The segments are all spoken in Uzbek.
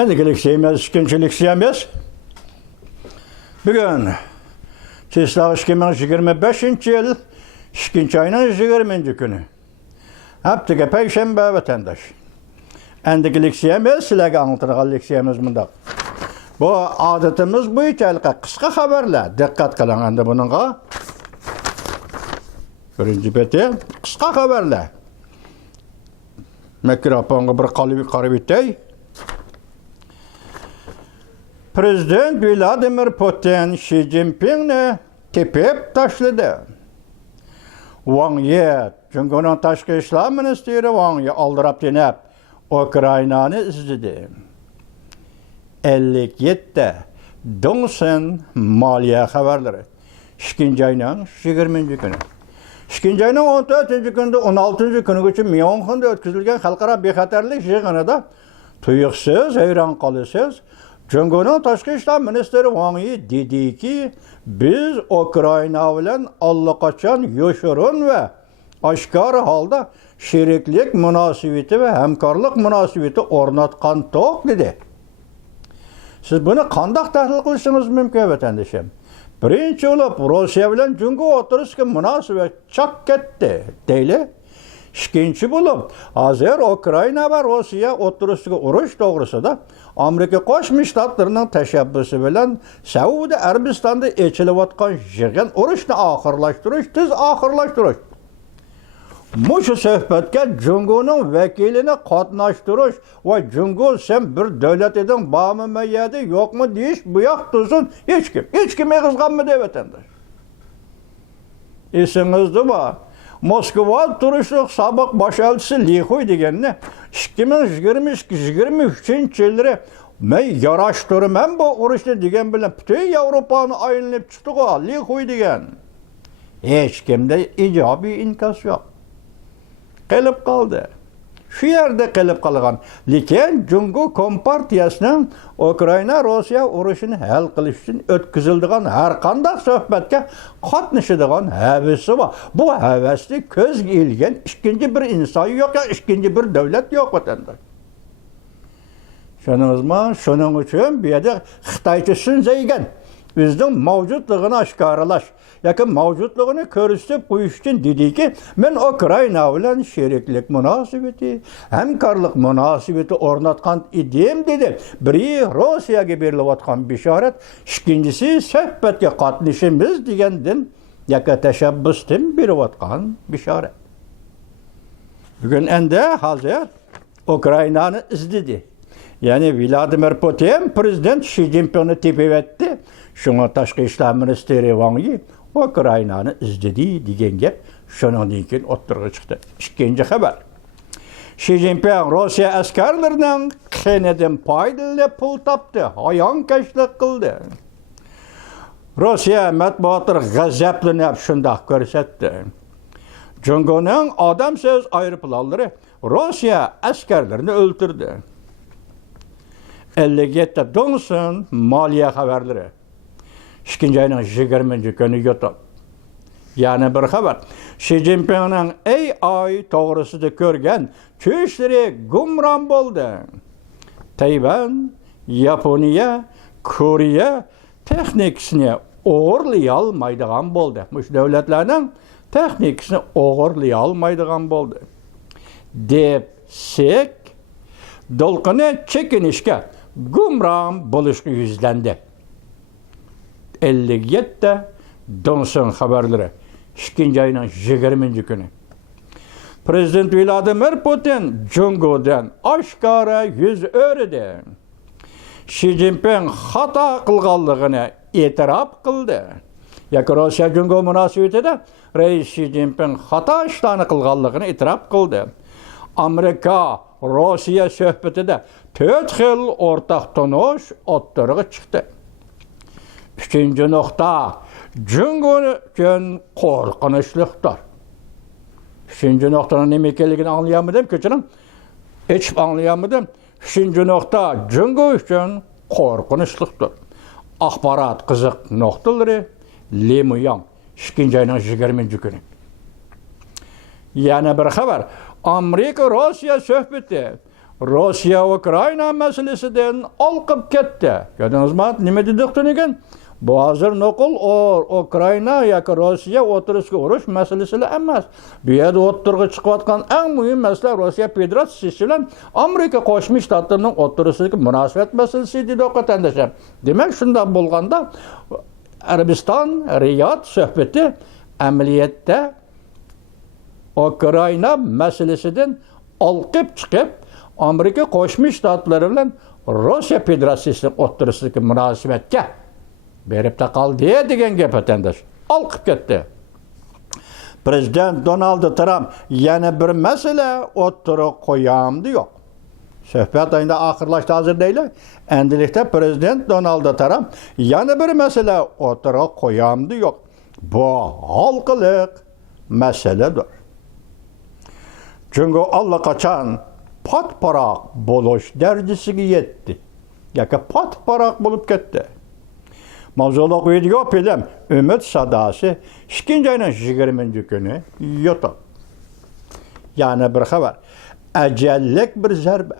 Endilikse emas, ikkinchilikse emas. Bugun Çeslav 2025-yil 2-ayning 20-kuni. Haftaga payshanba vatandosh. Endilikse emas, sizlarga anlatadiganlikse emas bunda. Bu odatimiz bo'yicha qisqa xabarlar. Diqqat qiling endi buningga. Birinchi beti qisqa xabarlar. Mikrofonga bir qarab o'tay. Prezident Vladimir Putin Xi Jinpingni tepib tashladi. Wang Yi, Jumhuriyet Tashqi ishlar ministri Wang Yi oldirab tenab Ukrainani izladi. 57 Dongsun moliya xabarlari. 2-ayning 20-kuni. 2-ayning 14-kunida 16-kunigacha Myonxenda o'tkazilgan xalqaro bexatarlik yig'inida tuyuqsiz hayron qolasiz. Cumhuriyet Tashqi ishlar ministri Wang Yi dediki, biz Ukraina bilan allaqachon yoshirin va oshkor holda sheriklik munosabati va hamkorlik munosabati o'rnatgan to'q dedi. Siz buni qanday tahlil qilishingiz mumkin vatandoshim? Birinchi bo'lib Rossiya bilan Jungo o'tirishga munosabat chaq ketdi, deyli. Ikkinchi bo'lib, hozir Ukraina va Rossiya o'tirishga urush to'g'risida Amerika Qo'shma Shtatlarining tashabbusi bilan Saudiya Arabistonda echilayotgan yig'in urushni tez oxirlashtirish. Mushu suhbatga Jungoning vakilini qatnashtirish va Jungo sen bir davlat eding, bormi mayadi, yo'qmi deyish bu yoq tuzun hech kim yig'izganmi deb vatandosh. Esingizda bor. Moskva turishliq sobiq bosh elchisi Lixoy deganni 2022-23-yilda men yarashtiraman bu urushni degan bilan butun Yevropani aylanib chiqdi-ku Lixoy degan. Hech kimda ijobiy inkas yo'q. Qilib qoldi. Shu yerda qilib qolgan. Lekin Jungo Kompartiyasining Ukraina Rossiya urushini hal qilish uchun o'tkaziladigan har qanday suhbatga qatnashadigan havasi bor. Bu havasni ko'zga ilgan ikkinchi bir inson yo'q, ikkinchi bir davlat yo'q vatandosh. Shuning uchun bu yerda Xitoycha so'zlaygan o'zining mavjudligini oshkoralash yoki mavjudligini ko'rsatib qo'yish uchun dediki, men Ukraina bilan sheriklik munosabati, hamkorlik munosabati o'rnatgan edim dedi. Biri Rossiyaga berilayotgan bishorat, ikkinchisi suhbatga qatnashimiz degandan yoki tashabbusdan berayotgan bishorat. Bugun endi hozir Ukrainani izladi. Yani Vladimir Putin prezident Xi Jinpingni tepib etdi. Shunga tashqi ishlar ministri Wang Yi Ukrainani izladi degan gap shundan keyin o'ttirga chiqdi. Ikkinchi xabar. Xi Jinping Rossiya askarlarining qinidan foydalanib pul topdi, hayonkashlik qildi. Rossiya matbuoti g'azablanib shunday ko'rsatdi. Jungoning odamsiz aeroplanlari Rossiya askarlarini o'ldirdi. 57 Dongsun moliya xabarlari. 2-ayning 20-kuni yotib. Yana bir xabar. Xi Jinpingning AI to'g'risida ko'rgan tushlari gumron bo'ldi. Tayvan, Yaponiya, Koreya texnikasini o'g'irlay olmaydigan bo'ldi. Mush davlatlarning texnikasini o'g'irlay olmaydigan bo'ldi. Depsek dolqini chekinishga gumron bo'lishga yuzlandi. 57 Dongsun xabarlari. 2-ayning 20-kuni. Prezident Vladimir Putin Jungodan oshkora yuz o'rdi. Xi Jinping xato qilganligini e'tirof qildi. Yoki Rossiya Jungo munosabatida rais Xi Jinping xato ishlarni qilganligini e'tirof qildi. Amerika Rossiya suhbatida 4 xil o'rtaq to'nish o'ttirg'i chiqdi. 3-nuqta Jungo uchun qo'rqinchlidir. 3-nuqtaning nima ekanligini anglayolmadim, kechiring. Hech anglayolmadim. 3-nuqta Jungo uchun qo'rqinchlidir. Axborot qiziq nuqtalari Lemuyang 2-ayning 20-kuni. Yana bir xabar. Amerika Rossiya suhbati Rossiya Ukraina meselesinden olqib ketdi. Gördünüzmü? Nima dedik tunigan? Bu hazır nokul Ukraina yoki Rossiya o'tirishga urush masalasi emas. Bu yerda o'tirg'i chiqayotgan eng muhim masala Rossiya Federatsiyasi bilan Amerika Qo'shma Shtatlarining o'tirishiga munosabat masalasi dedi o'qatandashlar. Demak, shunday bo'lganda Arabiston Riyod suhbati amaliyotda Ukraina masalasidan olqib chiqib Amerika Qo'shma Shtatlari bilan Rossiya Federatsiyasining o'tirishiga munosabatga berib taqaldi degan gap vatandaş. Olqib ketdi. Prezident Donald Trump yana bir masala o'tirib qo'yamdi yo'q. Suhbat endi oxirlashdi hozir deylar. Endilikda Prezident Donald Trump yana bir masala o'tirib qo'yamdi yo'q. Bu xalqiliq masaladir. Çünkü allaqachon patparaq bo'lish darajasiga yetdi. Yoki patparaq bo'lib ketdi. Mavzuluk video film Ümit Sadası 2. ayının 20. günü YouTube. Yani bir haber. Acellik bir zerbe.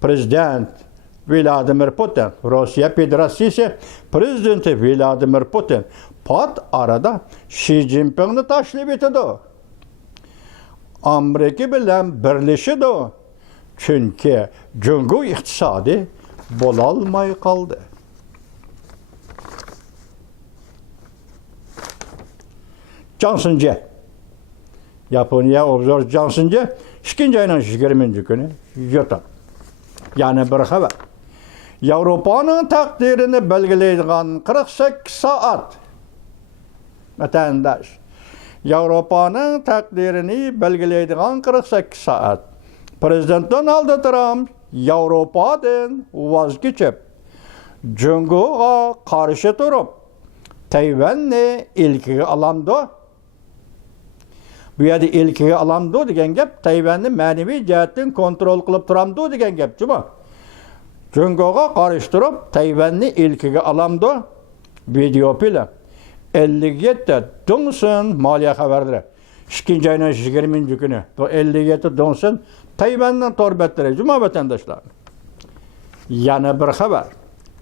Prezident Vladimir Putin, Rusya Federasyası Prezidenti Vladimir Putin pat arada Xi Jinping'ni taşlip etdi. Amerika bilan birleşidi. Çünkü Cungu iqtisadi bo'lolmay qoldi. Johnson Yaponiya obzor Johnson 2. ayının 20. günü YouTube. Yani bir haber. Avrupa'nın takdirini belgeleydiğin 48 saat. Vatandaş. Avrupa'nın takdirini belgeleydiğin 48 saat. Prezident Donald Trump Avrupa'dan vazgeçip Cungu'ya karşı durup Tayvan'ni ilkiga alamdi. Bu yerda ilkiga alamdi degan gap Tayvanni ma'naviy jihatdan kontrol qilib turamdi degan gap, juma. Cunguga qarshi turib Tayvanni ilkiga alamdi. Video film 57 Dongsun moliya xabarlari. 2. ayının 20. günü. Bu 57 Dongsun Tayvandan torbatları, juma vatandaşlar. Yana bir haber.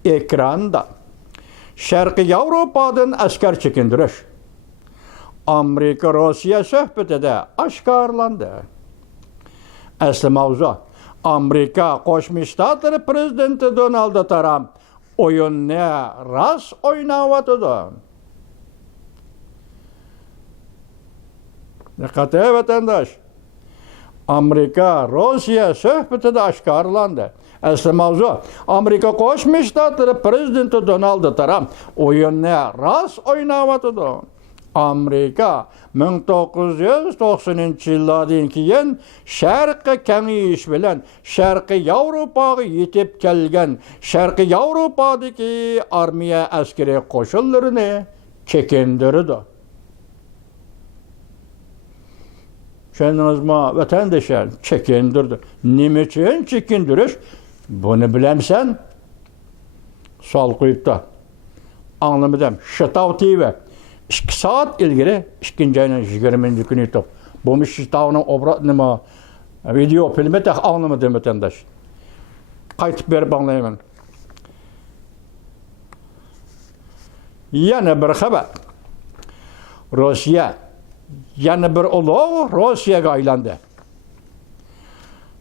Ekranda Şarkı Avrupa'dan asker çekindiriş. Amerika-Rusya söhbetide aşkarlandı. Asli mavzu. Amerika Qo'shma Shtatlar Prezidenti Donald Trump oyunni ras o'ynayotdi. Diqqat vatandaş. Amerika-Rusya söhbetide aşkarlandı. Asli mavzu. Amerika Qo'shma Shtatlari Prezidenti Donald Trump oyunni ras o'ynayotdi. Amerika 1990-yillardan keyin Sharqqa kengayish bilan Sharqiy Yevropaga yetib kelgan Sharqiy Yevropadagi armiya askari qo'shinlarini chekindirdi. Tushundingizmi vatandoshlar? Chekindirdi. Nima uchun chekindirish? Buni bilamsan? Sol qo'yibdi. Anlamadim. Shatav TV 2 saat ilgari 2. ayının 20. günü YouTube. Bu Shitavning nima video filmi tax anlamadim vatandosh. Qaytib berib anglayman. Yana bir xabar. Rossiya yana bir ulug' Rossiyaga aylandi.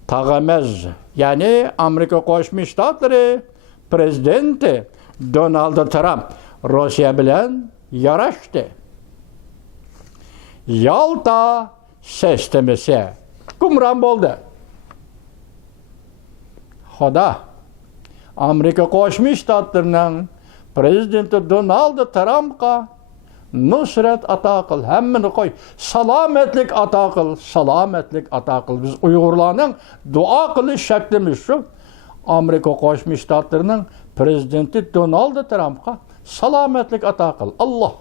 Tag'amaz, ya'ni Amerika Qo'shma Shtatlari Prezidenti Donald Trump Rossiya bilan yarashdi. Yalta sistemasi gumron bo'ldi. Xudo Amerika Qo'shma Shtatlarining Prezidenti Donald Trumpga nusrat ato qil, hammani qo'y, salomatlik ato qil, salomatlik ato qil. Biz Uyg'urlarning duo qilish shaklimiz shu. Amerika Qo'shma Shtatlarining Prezidenti Donald Trumpga salomatlik ato qil. Allah.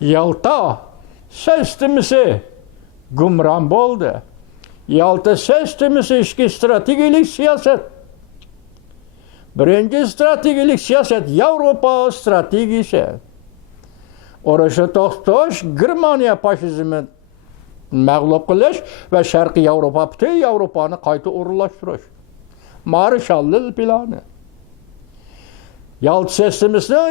Yalta sistemasi gumron bo'ldi. Yalta sistemasi ichki strategik siyosat. Birinchi strategik siyosat Yevropa strategiyasi. urushni to'xtatish, Germaniya faşizmini mag'lub qilish va Sharqiy Yevropa, butun Yevropani qayta o'rinlashtirish. Marshall plani. Yalta sistemisining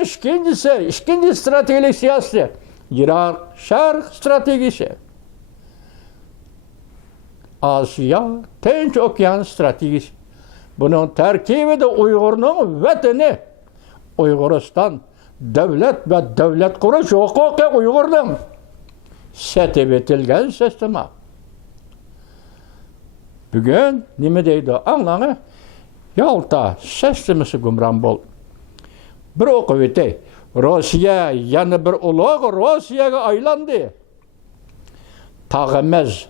ikkinchi strategik siyosati, Iroq Sharq strategiyasi. Asiya, Tinch okean stratejisi. Bunun tarkibida Uyg'urning vatani, Uyg'uriston davlat va davlat qurish huquqi Uyg'urning setib etilgan sistema. Bugun nima deydi? Anlang'i, Yalta sistemasi gumron bo'ldi. Bir o'qib o'tay. Rossiya yana bir ulug' Rossiyaga aylandi. Tag'imiz,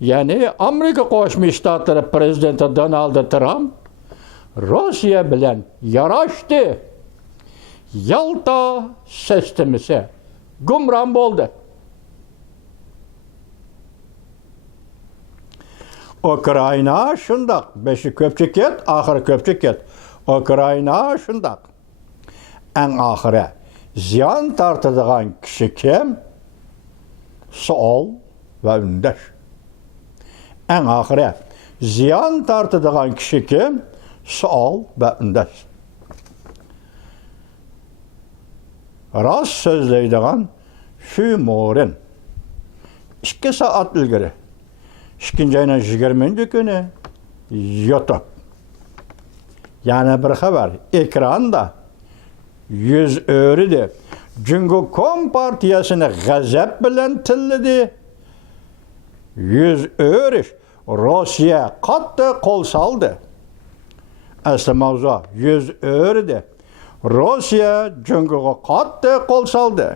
ya'ni Amerika Qo'shma Shtatlari prezidenti Donald Trump Rossiya bilan yarashdi. Yalta sistemasi gumron bo'ldi. Ukrayna shundoq, beshi ko'pchilik ket, oxiri ko'pchilik ket. Ukrayna shundoq. Eng oxiri ziyon tortadigan kishi kim? Savol va undash. Eng oxiri ziyon tortadigan kishi kim? Savol va undash. Rost so'zlaydigan shu Mo'rin 2 soat ilgari 2-20 kuni YouTube. Yana bir xabar ekranda 100 o'ridi. Jungo.com partiyasini g'azab bilan tilladi. 100 o'rish Rossiya qattiq qo'l soldi. Asli mavzu 100 o'ridi. Rossiya Jungoga qattiq qo'l soldi.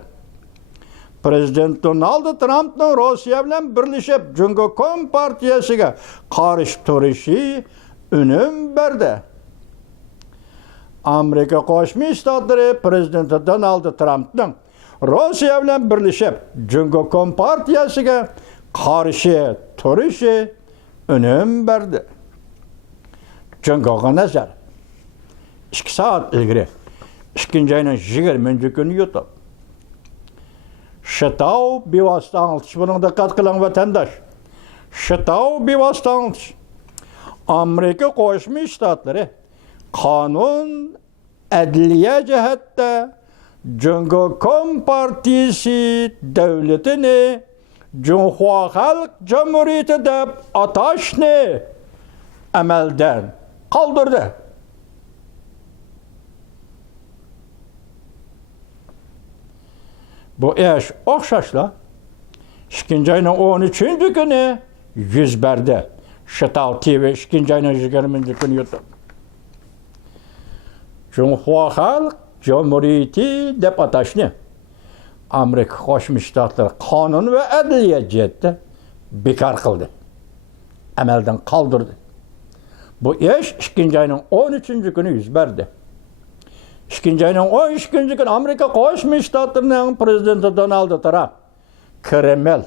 Prezident Donald Trumpning Rossiya bilan birlashib Jungo.com partiyasiga qarshi turishi unum berdi. Amerika Qo'shma Shtatlari prezidenti Donald Trumpning Rossiya bilan birlashib Jungo.com partiyasiga qarshi turishi unum berdi. Jungoga nazar 2 soat ilgari 2-20 kuni YouTube. Şıtav bevosita anglitish, buning diqqat qiling vatandosh. Şıtav bevosita anglitish. Amerika Qo'shma Shtatlari qonun adliya jihatda Jungo.com partiyasi davlatini Junhua Xalq Jamhuriyati deb atashni amaldan qoldirdi. Bu ish o'xshashla 2-13 kuni yuz berdi. Shitav TV 2-20 kuni YouTube. Junhua Xalq Jamhuriyati deb atashni Amerika Qo'shma Shtatlari qonun va adliya jihatda bekor qildi. Amaldan qoldirdi. Bu ish 2-13 kuni yuz berdi. 2-13 kuni Amerika Qo'shma Shtatlarining prezidenti Donald Trump Kreml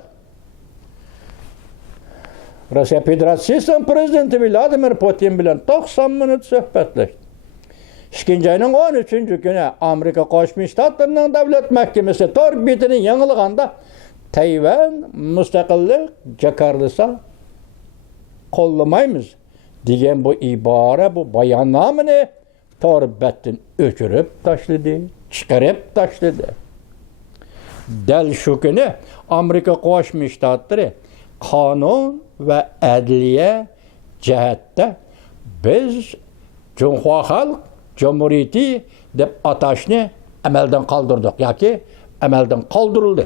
Rossiya Federatsiyasining prezidenti Vladimir Putin bilan 90 minut suhbatlashdi. 2-13 kuni Amerika Qo'shma Shtatlarining davlat mahkamasi tor betini yangilganda Tayvan mustaqillik Jakartasi qo'llamaymiz degan bu ibora, bu bayonnomani tor betdan o'chirib tashladi, chiqarib tashladi. Dal shu kuni Amerika Qo'shma Shtatlari qonun va adliya jihatda biz Junhua Xalq Jamhuriyati deb atashni amaldan qoldirdik yoki amaldan qoldirildi.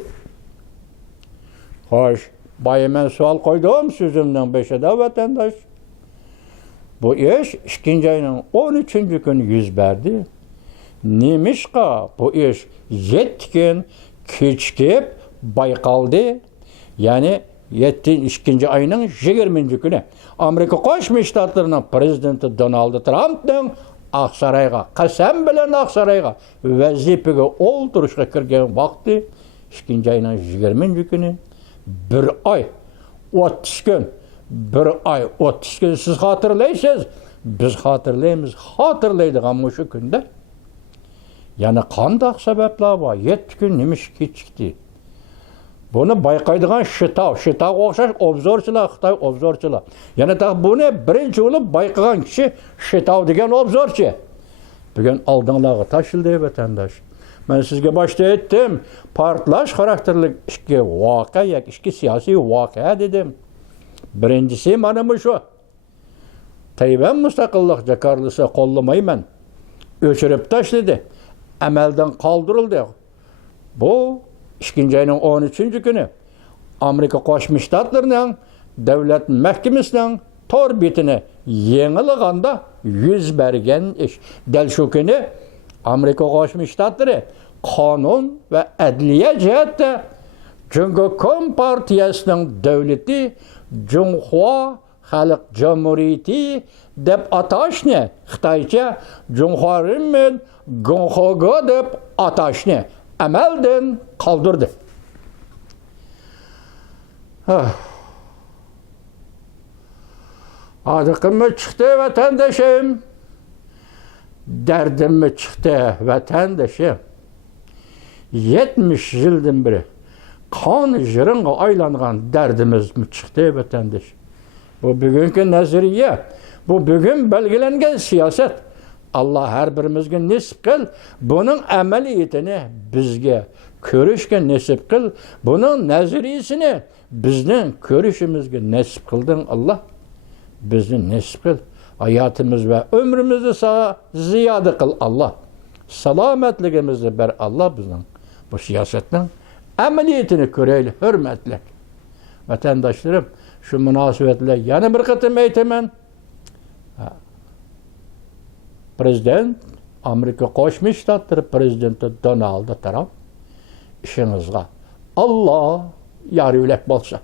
Xo'sh, bayman savol qo'ydim so'zimning beshida vatandosh. Bu ish 2-13 kuni yuz berdi. Nemishqa bu ish 7 kun kechikib bayqaldi. Ya'ni 2-oyning 20 kuni Amerika Qo'shma Shtatlarining prezidenti Donald Trumpning Aqsaroyga, qasam bilan Aqsaroyga vazifaga o'ltirishga kirgan vaqti 2-oyning 20 kuni 1 oy 30 kun 1 oy 30 kun siz xotirlaysiz, biz xotirlaymiz, xotirlaydigan shu kunda Yani qandaq sebepler var. 7 gün nimiş keçikti. Bunu bayqaydigan Şitavga o'xshash obzorchilar, Xitoy obzorchilar. Yani da bunu birinchi bo'lib bayqagan kishi Shitav degan obzorchi. Bugun oldinglarga tashildi vatandosh. Ben sizga boshda aytdim, portlash xarakterli ikki voqea yoki ikki siyosiy voqea dedim. Birinchisi mana bu shu. Tayvan mustaqillik jakarlisi qo'llamayman. O'chirib tashladi. Amaldan qoldirildi. Bu 2 ayning 13-kuni Amerika Qo'shma Shtatlarining davlat mahkamasining tor betini yengilganda yuz bergan ish. Dal shu kuni Amerika Qo'shma Shtatlari qonun va adliya jihatda Jungo Kompartiyasining davlati Junhua Xalq Jamhuriyati deb atashni, Xitoycha Junhua Renmin Gonghogo deb atashni amaldan qoldirdi. Adıqımı çıktı vatandaşım. Derdimi çıktı vatandaşım. 70 yıldan beri kan jırınğa aylanğan derdimiz mi çıktı vatandaş? Bu bugünkü nazariye, bu bugün belgelengen siyaset. Allah her birimizge nasip kıl, bunun ameliyetini bizge körüşge nasip kıl, bunun nazariyesini bizden körüşümüzge nasip kıldın Allah. Bizden nasip kıl. Hayatımız ve ömrümüzü sana ziyade kıl Allah. Salametliğimizi ber Allah bizden. Bu siyasetten ameliyetini köreyle, hürmetle. Vatandaşlarım, şu münasebetle yana bir kıtım eytemen. Prezident, Amerika Qo'shma Shtatlari prezidenti Donald Trump ishingizga Allah yar yo'lak bo'lsa.